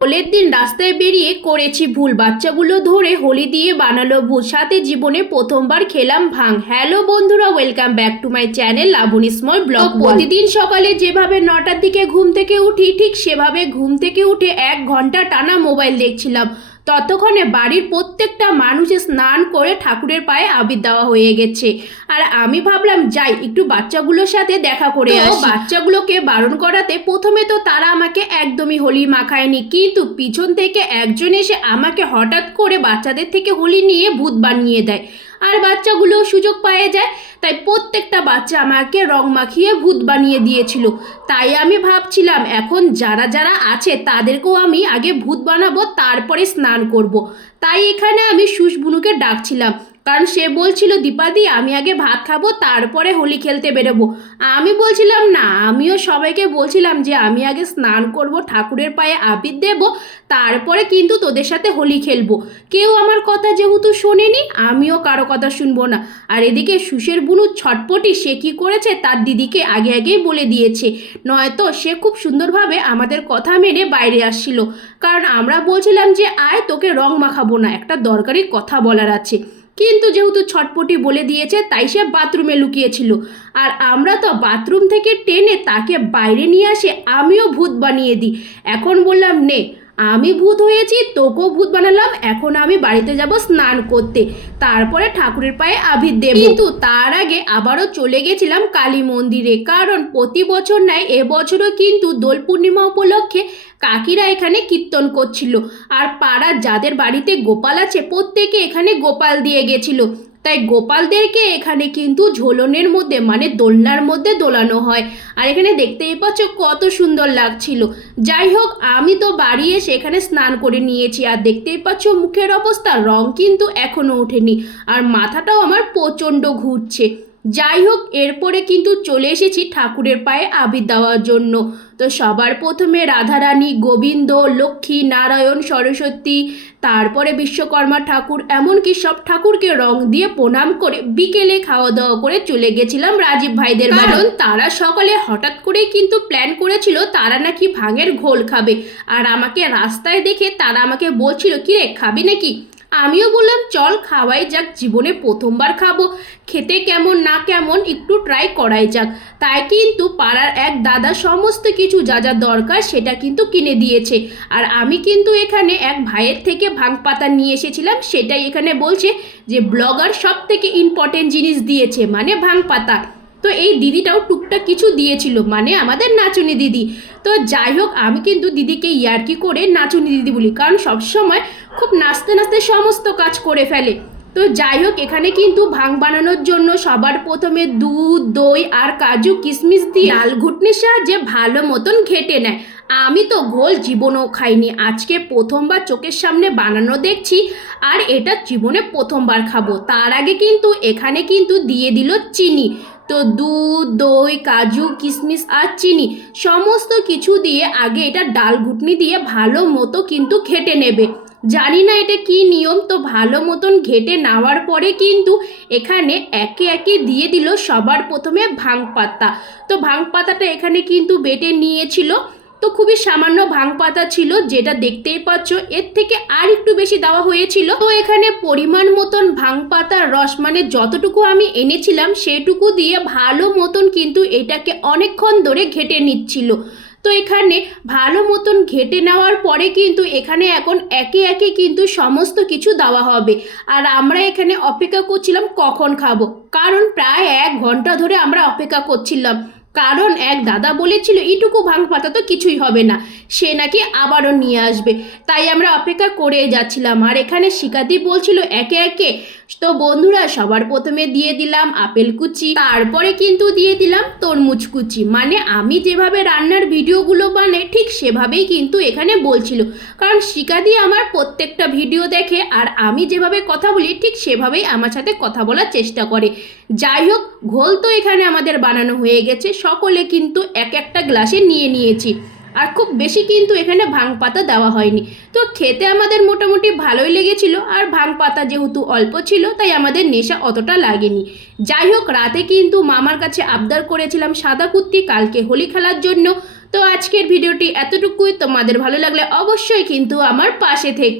হোলের দিন রাস্তায় বেরিয়ে করেছি ভুল। বাচ্চাগুলো ধরে হোলি দিয়ে বানালো ভুল। সাথে জীবনে প্রথমবার খেলাম ভাং হ্যালো বন্ধুরা welcome back to my channel Labani small blog প্রতিদিন সকালে যেভাবে নটার দিকে ঘুম থেকে উঠি ঠিক সেভাবে ঘুম থেকে উঠে এক ঘণ্টা টানা মোবাইল দেখছিলাম। ততক্ষণে বাড়ির প্রত্যেকটা মানুষ স্নান করে ঠাকুরের পায়ে আবির দেওয়া হয়ে গেছে। আর আমি ভাবলাম যাই একটু বাচ্চাগুলোর সাথে দেখা করে আসি। বাচ্চাগুলোকে বারণ করাতে প্রথমে তো তারা আমাকে একদমই হোলি মাখায়নি। কিন্তু পিছন থেকে একজন এসে আমাকে হঠাৎ করে বাচ্চাদের থেকে হোলি নিয়ে ভূত বানিয়ে দেয়। আর বাচ্চাগুলো সুযোগ পায়ে যায়। তাই প্রত্যেকটা বাচ্চা আমাকে রং মাখিয়ে ভূত বানিয়ে দিয়েছিল। তাই আমি ভাবছিলাম, এখন যারা যারা আছে তাদেরকেও আমি আগে ভূত বানাবো, তারপরে স্নান করব। তাই এখানে আমি সুশবুনুকে ডাকছিলাম। কারণ সে বলছিল, দীপাদি, আমি আগে ভাত খাব, তারপরে হোলি খেলতে বেরোবো। আমি বলছিলাম, না, আমিও সবাইকে বলছিলাম যে আমি আগে স্নান করব, ঠাকুরের পায়ে আবির দেব, তারপরে কিন্তু তোদের সাথে হোলি খেলব। কেউ আমার কথা যেহেতু শোনেনি, আমিও কারও কথা শুনব না। আর এদিকে সুশের বুনু ছটপটি সে কি করেছে, তার দিদিকে আগে আগেই বলে দিয়েছে। নয়তো সে খুব সুন্দরভাবে আমাদের কথা মেনে বাইরে আসছিল। কারণ আমরা বলছিলাম যে, আয়, তোকে রং মাখাবো না, একটা দরকারি কথা বলার আছে। কিন্তু যেহেতু ছটপটি বলে দিয়েছে, তাই সে বাথরুমে লুকিয়েছিল। আর আমরা তো বাথরুম থেকে টেনে তাকে বাইরে নিয়ে আসে, আমিও ভূত বানিয়ে দিই। এখন বললাম, নে আমি ভূত হয়েছি, তোকেও ভূত বানালাম, এখন আমি বাড়িতে যাব স্নান করতে। তারপরে ঠাকুরের পায়ে আবির দেব। কিন্তু তার আগে আবারও চলে গেছিলাম কালী মন্দিরে, কারণ প্রতি বছর নাই এবছরও কিন্তু দোল পূর্ণিমা উপলক্ষে কাকিরা এখানে কীর্তন করছিল। আর পাড়ার যাদের বাড়িতে গোপাল আছে, প্রত্যেকে এখানে গোপাল দিয়ে গেছিল। তাই গোপালদেরকে এখানে কিন্তু ঝোলনের মধ্যে মানে দোলনার মধ্যে দোলানো হয়। আর এখানে দেখতেই পাচ্ছ কত সুন্দর লাগছিল। যাই হোক, আমি তো বাড়ি এসে এখানে স্নান করে নিয়েছি। আর দেখতেই পাচ্ছ মুখের অবস্থা, রং কিন্তু এখনও ওঠেনি। আর মাথাটাও আমার প্রচণ্ড ঘুরছে। যাই হোক এরপরে কিন্তু চলে এসেছি ঠাকুরের পায়ে আবির দেওয়ার জন্য। তো সবার প্রথমে রাধারানী গোবিন্দ লক্ষ্মী নারায়ণ সরস্বতী তারপরে বিশ্বকর্মা ঠাকুর এমনকি সব ঠাকুরকে রং দিয়ে প্রণাম করে বিকেলে খাওয়া দাওয়া করে চলে গেছিলাম রাজীব ভাইদের। কারণ তারা সকালে হঠাৎ করেই কিন্তু প্ল্যান করেছিল তারা নাকি ভাঙের ঘোল খাবে। আর আমাকে রাস্তায় দেখে তারা আমাকে বলছিল কিরে খাবি নাকি? আমিও বললাম, চল, খাওয়াই যাক, জীবনে প্রথমবার খাব। খেতে কেমন, না কেমন, একটু ট্রাই করাই যাক। তাই কিন্তু পাড়ার এক দাদা সমস্ত কিছু যা যা দরকার সেটা কিন্তু কিনে দিয়েছে। আর আমি কিন্তু এখানে এক ভাইয়ের থেকে ভাং পাতা নিয়ে এসেছিলাম, সেটাই এখানে বলছে যে, ব্লগার সব থেকে ইম্পর্টেন্ট জিনিস দিয়েছে মানে ভাং পাতা তো এই দিদিটাও টুকটাক কিছু দিয়েছিল মানে আমাদের নাচুনি দিদি। তো যাই হোক, আমি কিন্তু দিদিকে ইয়ার্কি করে নাচুনি দিদি বলি, কারণ সবসময় খুব নাচতে নাচতে সমস্ত কাজ করে ফেলে। তো যাই হোক, এখানে কিন্তু ভাং বানানোর জন্য সবার প্রথমে দুধ, দই আর কাজু কিশমিশ দিয়ে লাল ঘুটনির সাহায্যে ভালো মতন ঘেটে নেয়। আমি তো ঘোল জীবনও খাইনি, আজকে প্রথমবার চোখের সামনে বানানো দেখছি। আর এটা জীবনে প্রথমবার খাব। তার আগে কিন্তু এখানে কিন্তু দিয়ে দিল চিনি। তো দুধ, দই, কাজু, কিশমিশ আর চিনি সমস্ত কিছু দিয়ে আগে এটা ডাল ঘুটনি দিয়ে ভালো মতো কিন্তু ঘেটে নেবে। জানি না এটা কি নিয়ম, তো ভালো মতন ঘেটে নেওয়ার পরে কিন্তু এখানে একে একে দিয়ে দিল সবার প্রথমে ভাং পাতা। তো ভাং পাতাটা এখানে কিন্তু বেটে নিয়েছিল। তো খুবই সামান্য ভাং পাতা ছিল যেটা দেখতেই পাচ্ছ, এর থেকে আর একটু বেশি দেওয়া হয়েছিল। তো এখানে পরিমাণ মতন ভাং পাতার রস মানে যতটুকু আমি এনেছিলাম সেটুকু দিয়ে ভালো মতন কিন্তু এটাকে অনেকক্ষণ ধরে ঘেটে নিচ্ছিল। তো এখানে ভালো মতন ঘেটে নেওয়ার পরে কিন্তু এখানে এখন একে একে কিন্তু সমস্ত কিছু দেওয়া হবে। আর আমরা এখানে অপেক্ষা করছিলাম কখন খাব? কারণ প্রায় এক ঘণ্টা ধরে আমরা অপেক্ষা করছিলাম। কারণ এক দাদা বলেছিল, এইটুকু ভাঙ পাতা তো কিছুই হবে না, সে নাকি আবারও নিয়ে আসবে। তাই আমরা অপেক্ষা করে যাচ্ছিলাম। আর এখানে শিকাদি বলছিল একে একে, তো বন্ধুরা, সবার প্রথমে দিয়ে দিলাম আপেল কুচি, তারপরে কিন্তু দিয়ে দিলাম তরমুজ কুচি। মানে আমি যেভাবে রান্নার ভিডিওগুলো বানাই, ঠিক সেভাবেই কিন্তু এখানে বলছিল। কারণ শিকাদি আমার প্রত্যেকটা ভিডিও দেখে, আর আমি যেভাবে কথা বলি, ঠিক সেভাবেই আমার সাথে কথা বলার চেষ্টা করে। যাই হোক, ঘোল তো এখানে আমাদের বানানো হয়ে গেছে। সকলে কিন্তু এক একটা গ্লাসে নিয়ে নিয়েছি। আর খুব বেশি কিন্তু এখানে ভাং পাতা দেওয়া হয়নি। তো খেতে আমাদের মোটামুটি ভালোই লেগেছিল। আর ভাং পাতা যেহেতু অল্প ছিল, তাই আমাদের নেশা অতটা লাগেনি। যাই হোক, রাতে কিন্তু মামার কাছে আবদার করেছিলাম সাদা কুর্তি, কালকে হোলি খেলার জন্য। তো আজকের ভিডিওটি এতটুকুই। তোমাদের ভালো লাগলে অবশ্যই কিন্তু আমার পাশে থেকো।